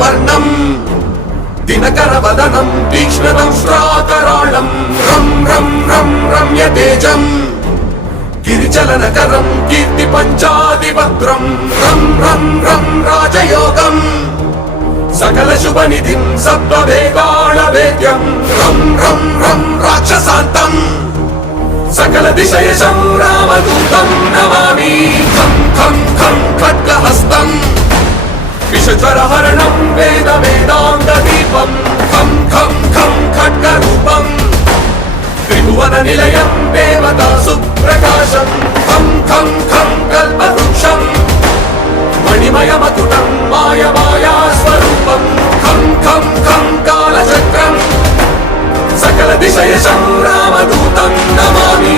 వర్ణం దినకరవదనం తీక్ష్ణదంష్ట్రాకరాళం రం రం రం రమ్య తేజం గిరిచలనకరం కీర్తి పంచాదిభద్రం రం రం రం రాజయోగం సకల శుభనిధిం సత్వవేగాళ వేద్యం రం రం రం రాక్షసాంతం సకల దిశయశం రామదూతం నమామి ఖం ఖం ఖం ఖడ్గహస్తం విషజ్వరహరణం వేద వేదాంగ దీపం ఖం ఖం ఖం ఖడ్గరూపం త్రిభువన నిలయం దేవతా సుప్రకాశం ఖం ఖం ఖం కల్పవృక్షం మణిమయమకుటం మాయమాయా స్వరూపం ఖం ఖం ఖం కాలచక్రం సకల దిశయశం రామదూతం నమామి